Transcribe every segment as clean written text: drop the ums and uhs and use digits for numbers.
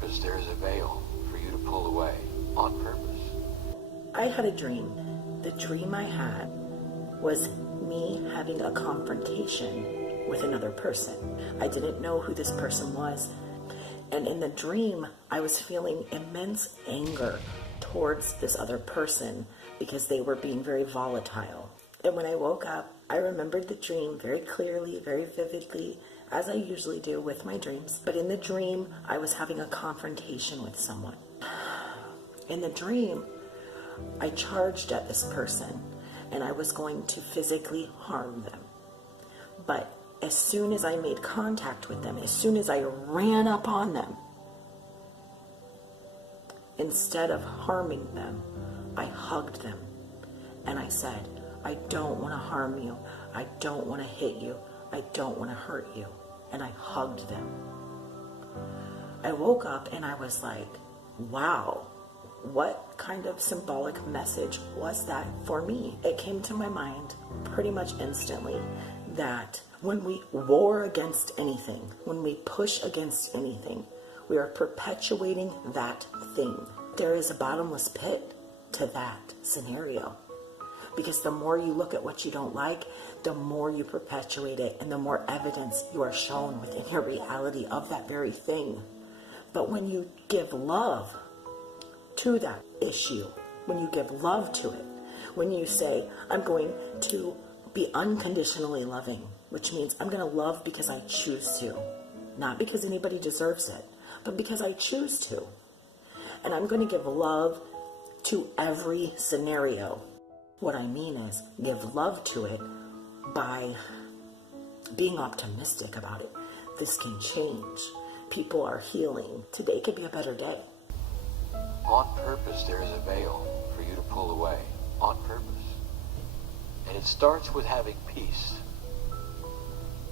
purpose, there is a veil for you to pull away. On purpose. I had a dream. The dream I had was me having a confrontation with another person. I didn't know who this person was. And in the dream, I was feeling immense anger towards this other person because they were being very volatile. And when I woke up, I remembered the dream very clearly, very vividly, as I usually do with my dreams. But in the dream, I was having a confrontation with someone. In the dream, I charged at this person and I was going to physically harm them. But as soon as I made contact with them, as soon as I ran up on them, instead of harming them, I hugged them and I said, I don't want to harm you. I don't want to hit you. I don't want to hurt you. And I hugged them. I woke up and I was like, wow, what kind of symbolic message was that for me? It came to my mind pretty much instantly that when we war against anything, when we push against anything, we are perpetuating that thing. There is a bottomless pit to that scenario. Because the more you look at what you don't like, the more you perpetuate it and the more evidence you are shown within your reality of that very thing. But when you give love to that issue, when you give love to it, when you say, I'm going to be unconditionally loving, which means I'm going to love because I choose to, not because anybody deserves it, but because I choose to. And I'm going to give love to every scenario. What I mean is give love to it by being optimistic about it. This can change. People are healing. Today could be a better day. On purpose, there is a veil for you to pull away. On purpose. And it starts with having peace.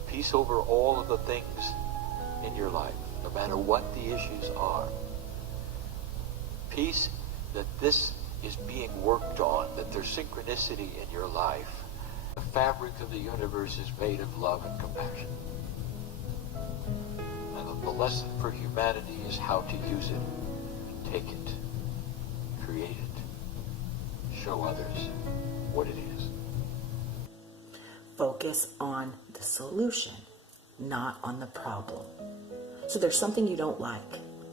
Peace over all of the things in your life, no matter what the issues are. Peace that this is being worked on, that there's synchronicity in your life. The fabric of the universe is made of love and compassion. And the lesson for humanity is how to use it, take it, create it, show others what it is. Focus on the solution, not on the problem. So there's something you don't like.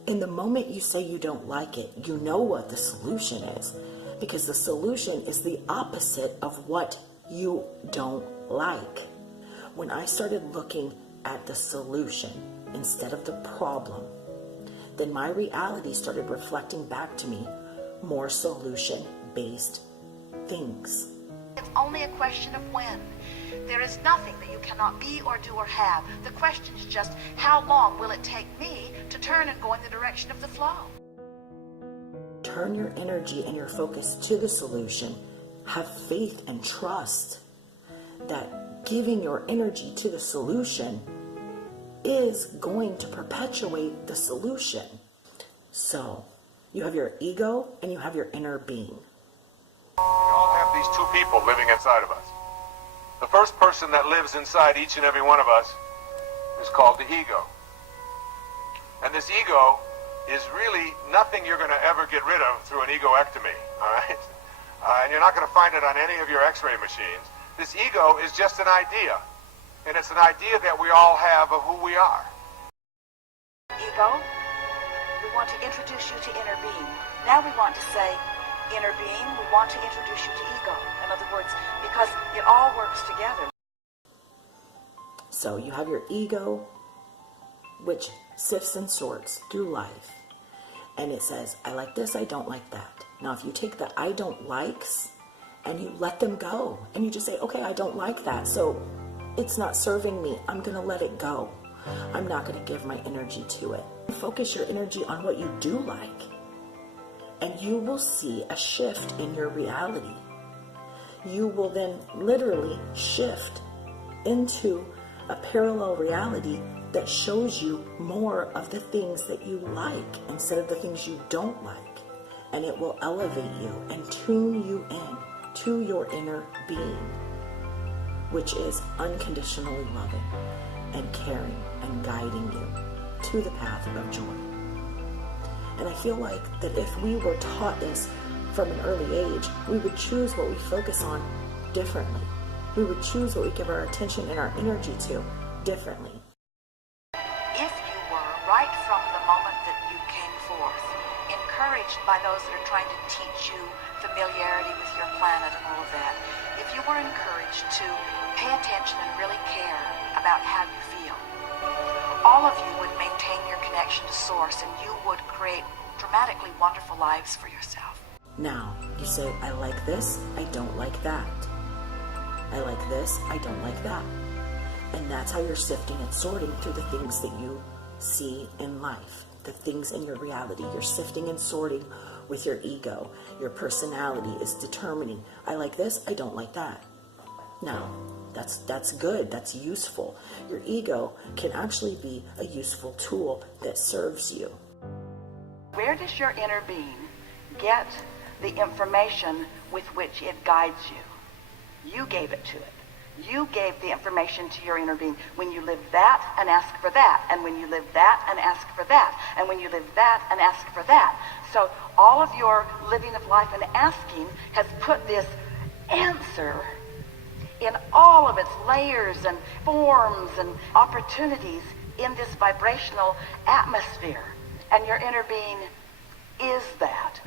In the moment you say you don't like it, you know what the solution is, because the solution is the opposite of what you don't like. When I started looking at the solution instead of the problem, then my reality started reflecting back to me more solution-based things. It's only a question of when. There is nothing that you cannot be or do or have. The question is just, how long will it take me to turn and go in the direction of the flow? Turn your energy and your focus to the solution. Have faith and trust that giving your energy to the solution is going to perpetuate the solution. So, you have your ego and you have your inner being. We all have these two people living inside of us. The first person that lives inside each and every one of us is called the ego. And this ego is really nothing you're going to ever get rid of through an egoectomy, all right? And you're not going to find it on any of your x-ray machines. This ego is just an idea. And it's an idea that we all have of who we are. Ego, we want to introduce you to inner being. Now we want to say, inner being, we want to introduce you to ego. In other words, because it all works together. So you have your ego, which sifts and sorts through life. And it says, I like this, I don't like that. Now, if you take the I don't likes and you let them go, and you just say, okay, I don't like that, so it's not serving me, I'm going to let it go. I'm not going to give my energy to it. Focus your energy on what you do like, and you will see a shift in your reality. You will then literally shift into a parallel reality that shows you more of the things that you like instead of the things you don't like. And it will elevate you and tune you in to your inner being, which is unconditionally loving and caring and guiding you to the path of joy. And I feel like that if we were taught this from an early age, we would choose what we focus on differently. We would choose what we give our attention and our energy to differently. If you were, right from the moment that you came forth, encouraged by those that are trying to teach you familiarity with your planet and all of that, if you were encouraged to pay attention and really care about how you feel, all of you would maintain your connection to Source, and you would create dramatically wonderful lives for yourself. Now, you say, I like this, I don't like that. I like this, I don't like that. And that's how you're sifting and sorting through the things that you see in life, the things in your reality. You're sifting and sorting with your ego. Your personality is determining, I like this, I don't like that. Now, that's good, that's useful. Your ego can actually be a useful tool that serves you. Where does your inner being get the information with which it guides you? You gave it to it. You gave the information to your inner being. When you live that and ask for that, and when you live that and ask for that, and when you live that and ask for that. So all of your living of life and asking has put this answer in all of its layers and forms and opportunities in this vibrational atmosphere. And your inner being is that.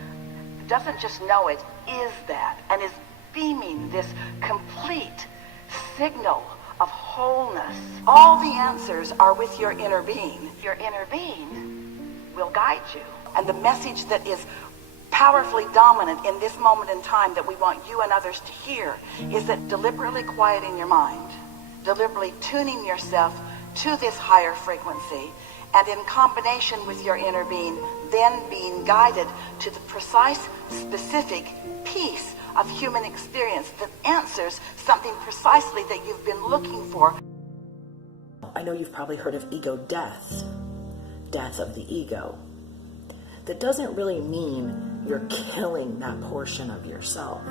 Doesn't just know it, is that, and is beaming this complete signal of wholeness. All the answers are with your inner being. Your inner being will guide you. And the message that is powerfully dominant in this moment in time that we want you and others to hear is that deliberately quieting your mind, deliberately tuning yourself to this higher frequency, and in combination with your inner being, then being guided to the precise, specific piece of human experience that answers something precisely that you've been looking for. I know you've probably heard of ego death, death of the ego. That doesn't really mean you're killing that portion of yourself.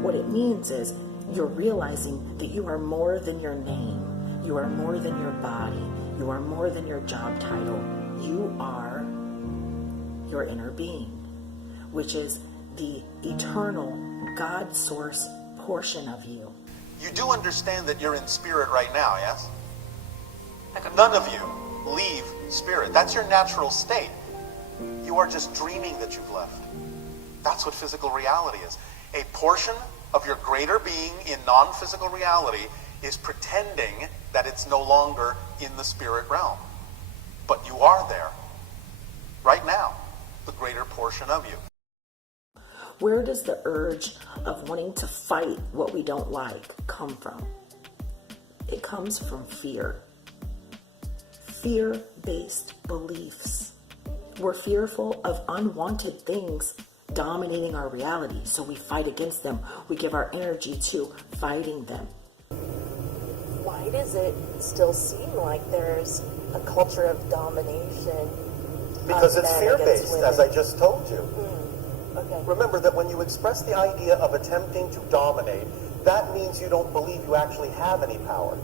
What it means is you're realizing that you are more than your name. You are more than your body. You are more than your job title. You are your inner being, which is the eternal God source portion of you. You do understand that you're in spirit right now, yes? None of you leave spirit. That's your natural state. You are just dreaming that you've left. That's what physical reality is. A portion of your greater being in non-physical reality is pretending that it's no longer in the spirit realm. But you are there. Right now, the greater portion of you. Where does the urge of wanting to fight what we don't like come from? It comes from fear. Fear-based beliefs. We're fearful of unwanted things dominating our reality, so we fight against them. We give our energy to fighting them. Why does it still seem like there's a culture of domination? Because it's fear-based, as I just told you. Okay. Remember that when you express the idea of attempting to dominate, that means you don't believe you actually have any power.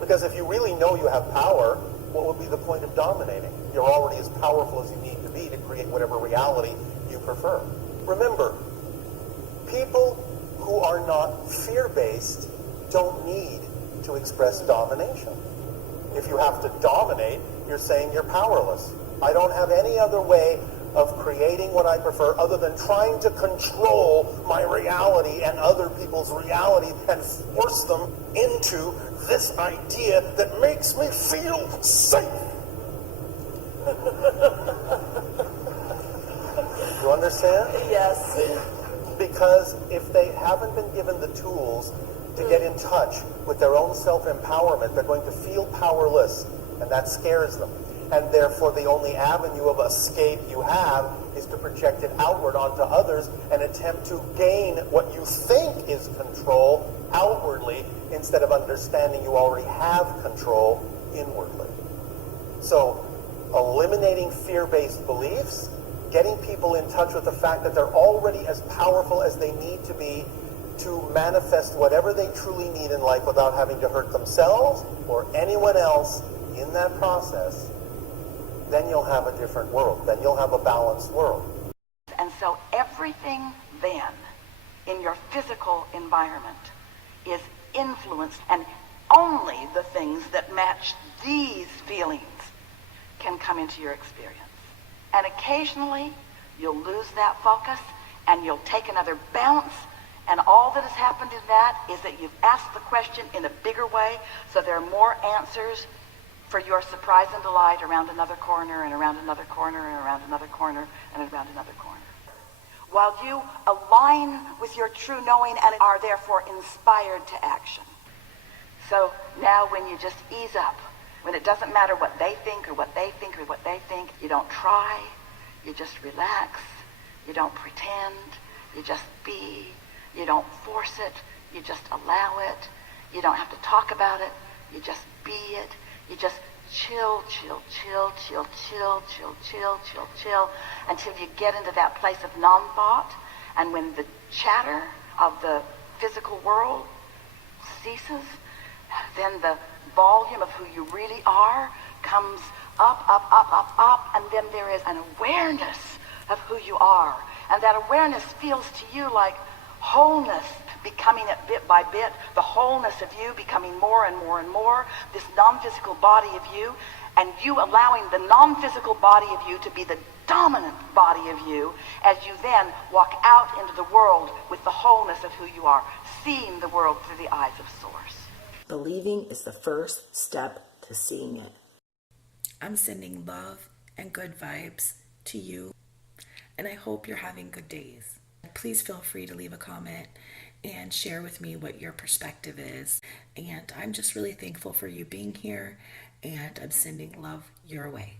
Because if you really know you have power, what would be the point of dominating? You're already as powerful as you need to be to create whatever reality you prefer. Remember, people who are not fear-based don't need to express domination. If you have to dominate, you're saying you're powerless. I don't have any other way of creating what I prefer other than trying to control my reality and other people's reality and force them into this idea that makes me feel safe. You understand? Yes. Because if they haven't been given the tools to get in touch with their own self-empowerment, they're going to feel powerless, and that scares them. And therefore, the only avenue of escape you have is to project it outward onto others and attempt to gain what you think is control outwardly instead of understanding you already have control inwardly. So, eliminating fear-based beliefs, getting people in touch with the fact that they're already as powerful as they need to be to manifest whatever they truly need in life without having to hurt themselves or anyone else in that process, then you'll have a different world. Then you'll have a balanced world. And so everything then in your physical environment is influenced, and only the things that match these feelings can come into your experience. And occasionally you'll lose that focus and you'll take another bounce, and all that has happened in that is that you've asked the question in a bigger way, so there are more answers for your surprise and delight around another corner and around another corner and around another corner and around another corner. While you align with your true knowing and are therefore inspired to action. So now when you just ease up, when it doesn't matter what they think or what they think or what they think, you don't try, you just relax, you don't pretend, you just be, you don't force it, you just allow it, you don't have to talk about it, you just be it, you just chill, chill, chill, chill, chill, chill, chill, chill, chill, until you get into that place of non-thought. And when the chatter of the physical world ceases, then the volume of who you really are comes up, up, up, up, up, and then there is an awareness of who you are. And that awareness feels to you like wholeness, becoming it bit by bit, the wholeness of you becoming more and more and more, this non-physical body of you, and you allowing the non-physical body of you to be the dominant body of you, as you then walk out into the world with the wholeness of who you are, seeing the world through the eyes of Source. Believing is the first step to seeing it. I'm sending love and good vibes to you, and I hope you're having good days. Please feel free to leave a comment and share with me what your perspective is. And I'm just really thankful for you being here, and I'm sending love your way.